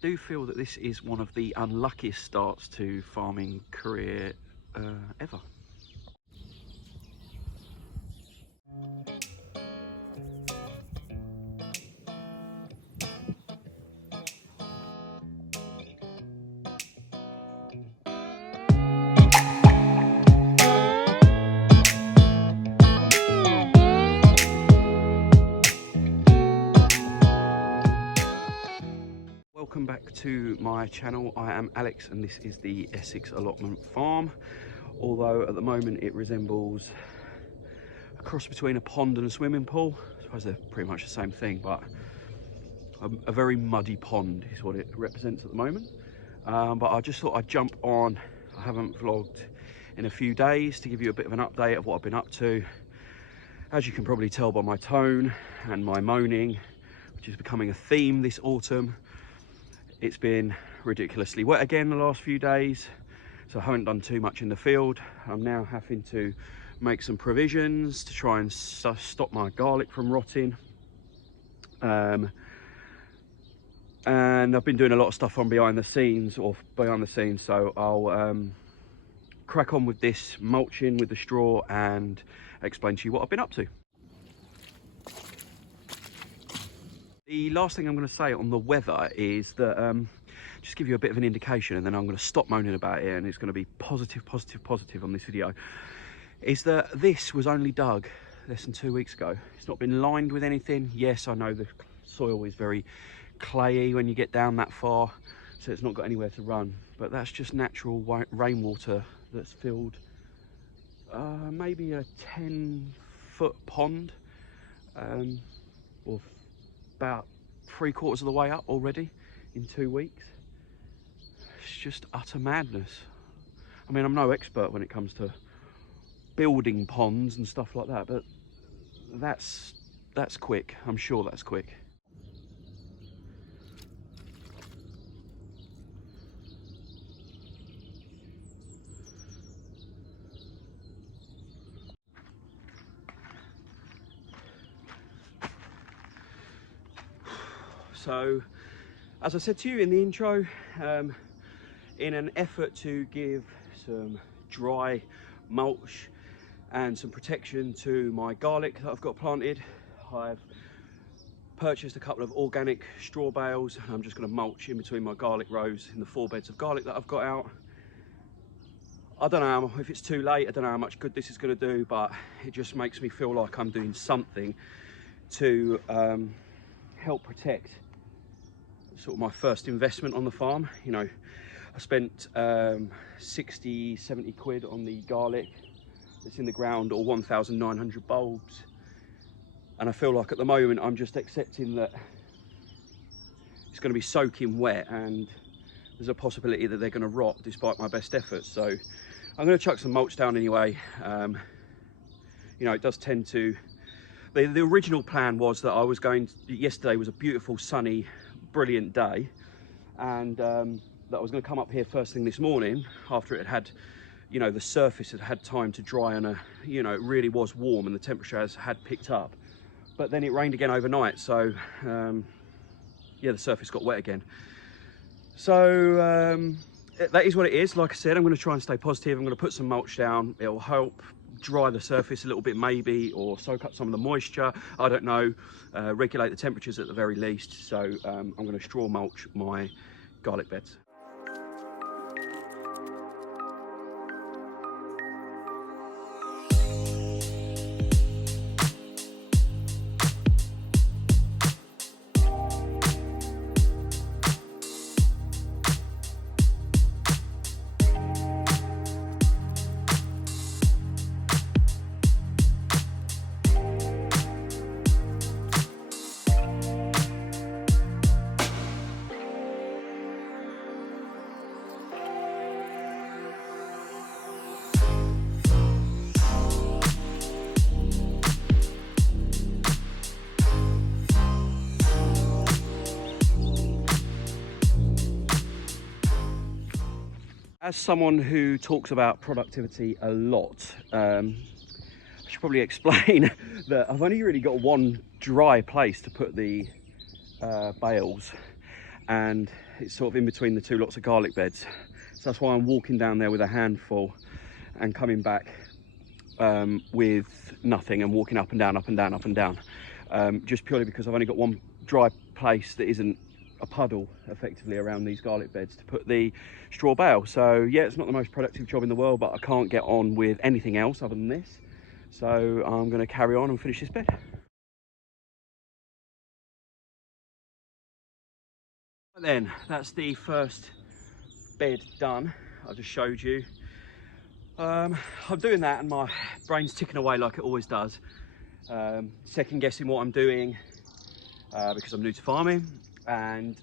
do feel that this is one of the unluckiest starts to farming career ever. Welcome back to my channel. I am Alex and this is the Essex Allotment Farm. Although at the moment it resembles a cross between a pond and a swimming pool. I suppose they're pretty much the same thing, but a very muddy pond is what it represents at the moment. But I just thought I'd jump on. I haven't vlogged in a few days to give you a bit of an update of what I've been up to. As you can probably tell by my tone and my moaning, which is becoming a theme this autumn, it's been ridiculously wet again the last few days, so I haven't done too much in the field. I'm now having to make some provisions to try and stop my garlic from rotting. And I've been doing a lot of stuff on behind the scenes, so I'll crack on with this mulching with the straw and explain to you what I've been up to. The last thing I'm going to say on the weather is that, just give you a bit of an indication, and then I'm going to stop moaning about it and it's going to be positive on this video, is that this was only dug less than 2 weeks ago. It's not been lined with anything. Yes, I know the soil is very clayey when you get down that far, so it's not got anywhere to run, but that's just natural rainwater that's filled maybe a 10-foot pond, or about 3/4 of the way up already in 2 weeks. It's just utter madness. I mean, I'm no expert when it comes to building ponds and stuff like that, but that's quick. I'm sure that's quick. So, as I said to you in the intro, in an effort to give some dry mulch and some protection to my garlic that I've got planted, I've purchased a couple of organic straw bales, and I'm just going to mulch in between my garlic rows in the 4 beds of garlic that I've got out. I don't know if it's too late, I don't know how much good this is going to do, but it just makes me feel like I'm doing something to help protect sort of my first investment on the farm. You know, I spent 60-70 quid on the garlic that's in the ground, or 1,900 bulbs, and I feel like at the moment I'm just accepting that it's going to be soaking wet and there's a possibility that they're going to rot despite my best efforts. So I'm going to chuck some mulch down anyway. You know, it does tend to, the original plan was that I was going to, yesterday was a beautiful sunny brilliant day, and that I was going to come up here first thing this morning after it had, you know, the surface had time to dry, and you know, it really was warm and the temperature had picked up. But then it rained again overnight, so yeah, the surface got wet again. So that is what it is. Like I said, I'm going to try and stay positive. I'm going to put some mulch down. It will help dry the surface a little bit maybe, or soak up some of the moisture, I don't know, regulate the temperatures at the very least. So I'm going to straw mulch my garlic beds. As someone who talks about productivity a lot, I should probably explain that I've only really got one dry place to put the bales, and it's sort of in between the two lots of garlic beds. So that's why I'm walking down there with a handful and coming back with nothing, and walking up and down, up and down, up and down. Just purely because I've only got one dry place that isn't a puddle effectively around these garlic beds to put the straw bale. So yeah, it's not the most productive job in the world, but I can't get on with anything else other than this. So I'm going to carry on and finish this bed. Then that's the first bed done. I just showed you. I'm doing that and my brain's ticking away like it always does, second guessing what I'm doing because I'm new to farming, and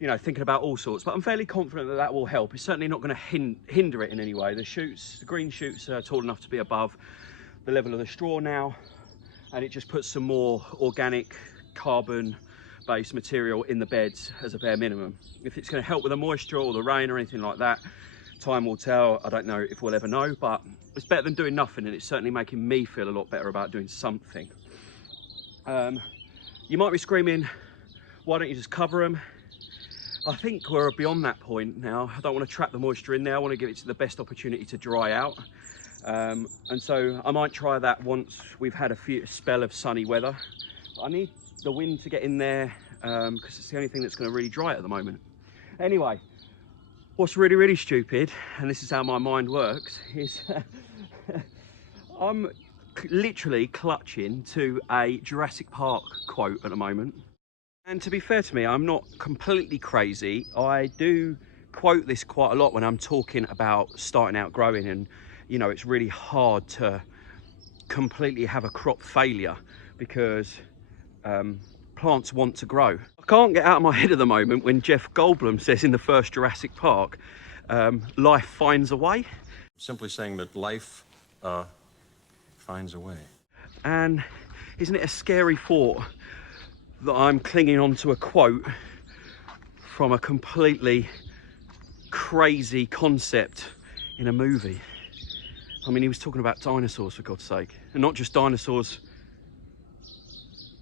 you know, thinking about all sorts, but I'm fairly confident that that will help. It's certainly not going to hinder it in any way. The shoots, the green shoots are tall enough to be above the level of the straw now, and it just puts some more organic carbon based material in the beds as a bare minimum. If it's going to help with the moisture or the rain or anything like that, time will tell. I don't know if we'll ever know, but it's better than doing nothing, and it's certainly making me feel a lot better about doing something. You might be screaming, why don't you just cover them? I think we're beyond that point now. I don't want to trap the moisture in there. I want to give it the best opportunity to dry out. And so I might try that once we've had a spell of sunny weather. I need the wind to get in there because it's the only thing that's going to really dry it at the moment. Anyway, what's really, really stupid, and this is how my mind works, is I'm literally clutching to a Jurassic Park quote at the moment. And to be fair to me, I'm not completely crazy. I do quote this quite a lot when I'm talking about starting out growing, and you know, it's really hard to completely have a crop failure because plants want to grow. I can't get out of my head at the moment when Jeff Goldblum says in the first Jurassic Park, life finds a way. Simply saying that life finds a way. And isn't it a scary thought that I'm clinging on to a quote from a completely crazy concept in a movie? I mean, he was talking about dinosaurs, for God's sake, and not just dinosaurs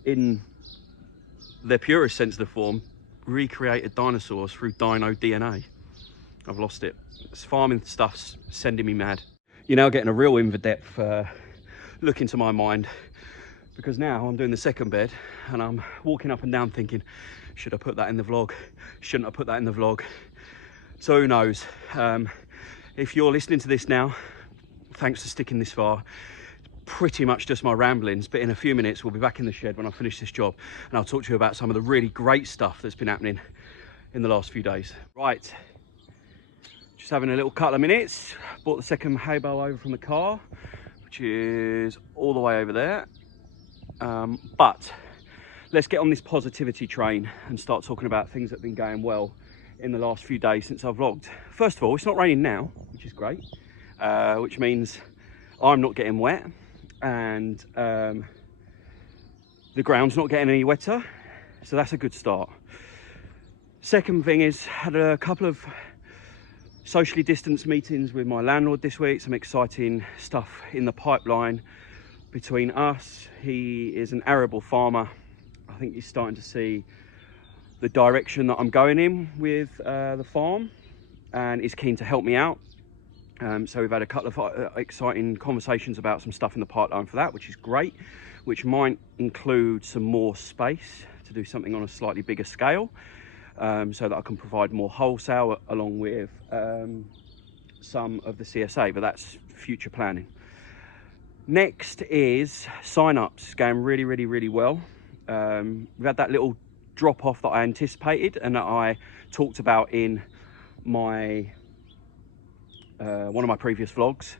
in their purest sense of the form, recreated dinosaurs through dino DNA. I've lost it. This farming stuff's sending me mad. You're now getting a real in-depth look into my mind, because now I'm doing the second bed and I'm walking up and down thinking, should I put that in the vlog? Shouldn't I put that in the vlog? So who knows? If you're listening to this now, thanks for sticking this far. Pretty much just my ramblings, but in a few minutes we'll be back in the shed when I finish this job, and I'll talk to you about some of the really great stuff that's been happening in the last few days. Right, just having a little couple of minutes. Brought the second hay bale over from the car, which is all the way over there. But let's get on this positivity train and start talking about things that have been going well in the last few days since I've vlogged. First of all, it's not raining now, which is great, which means I'm not getting wet, and the ground's not getting any wetter, so that's a good start. Second thing is, had a couple of socially distanced meetings with my landlord this week. Some exciting stuff in the pipeline between us. He is an arable farmer. I think he's starting to see the direction that I'm going in with the farm, and is keen to help me out. So we've had a couple of exciting conversations about some stuff in the pipeline for that, which is great, which might include some more space to do something on a slightly bigger scale, so that I can provide more wholesale along with some of the CSA, but that's future planning. Next is sign-ups, going really, really, really well. We've had that little drop off that I anticipated and that I talked about in my one of my previous vlogs,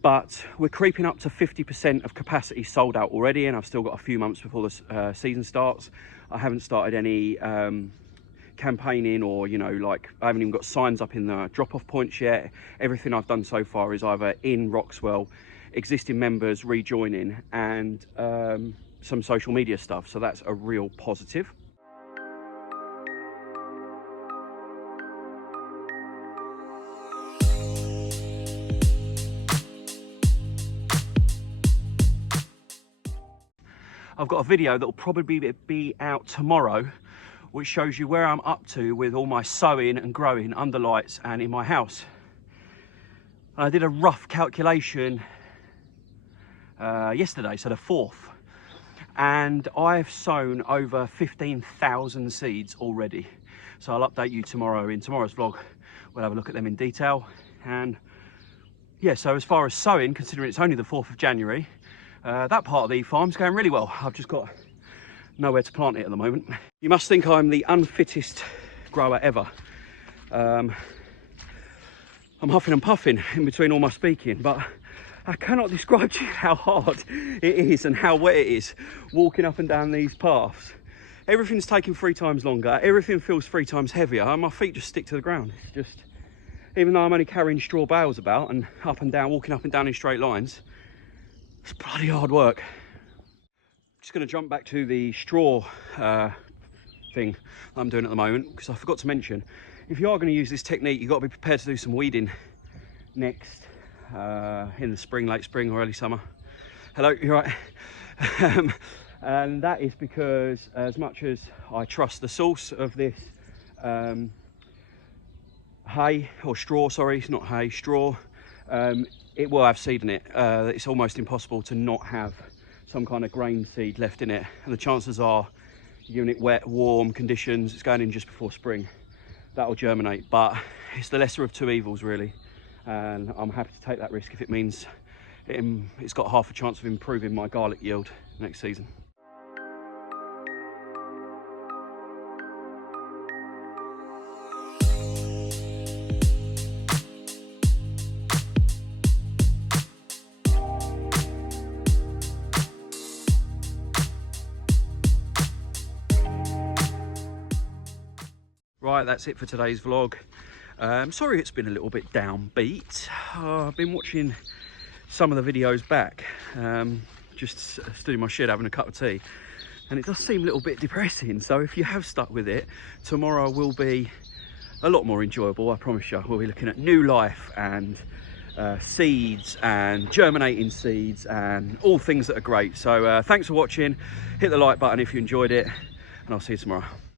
but we're creeping up to 50% of capacity sold out already, and I've still got a few months before the season starts. I haven't started any campaigning, or you know, like I haven't even got signs up in the drop-off points yet. Everything I've done so far is either in Roxwell, existing members rejoining, and some social media stuff, so that's a real positive. I've got a video that will probably be out tomorrow which shows you where I'm up to with all my sowing and growing under lights and in my house. I did a rough calculation yesterday, so the 4th, and I've sown over 15,000 seeds already. So I'll update you tomorrow in tomorrow's vlog. We'll have a look at them in detail. And yeah, so as far as sowing, considering it's only the 4th of January, that part of the farm's going really well. I've just got nowhere to plant it at the moment. You must think I'm the unfittest grower ever. I'm huffing and puffing in between all my speaking, but I cannot describe to you how hard it is and how wet it is walking up and down these paths. Everything's taking 3 times longer, everything feels 3 times heavier, and my feet just stick to the ground. It's just, even though I'm only carrying straw bales about and up and down, walking up and down in straight lines, it's bloody hard work. Just going to jump back to the straw thing I'm doing at the moment, because I forgot to mention, if you are going to use this technique, you've got to be prepared to do some weeding next in the spring, late spring or early summer. Hello, you're right. And that is because, as much as I trust the source of this hay, or straw, sorry, it's not hay, straw, it will have seed in it. It's almost impossible to not have some kind of grain seed left in it, and the chances are, you're giving it wet, warm conditions, it's going in just before spring, that'll germinate. But it's the lesser of 2 evils, really, and I'm happy to take that risk if it means it's got half a chance of improving my garlic yield next season. Right, that's it for today's vlog. Sorry it's been a little bit downbeat. I've been watching some of the videos back, just stood in my shed having a cup of tea, and it does seem a little bit depressing. So if you have stuck with it, tomorrow will be a lot more enjoyable, I promise you. We'll be looking at new life and seeds and germinating seeds and all things that are great. So thanks for watching. Hit the like button if you enjoyed it, and I'll see you tomorrow.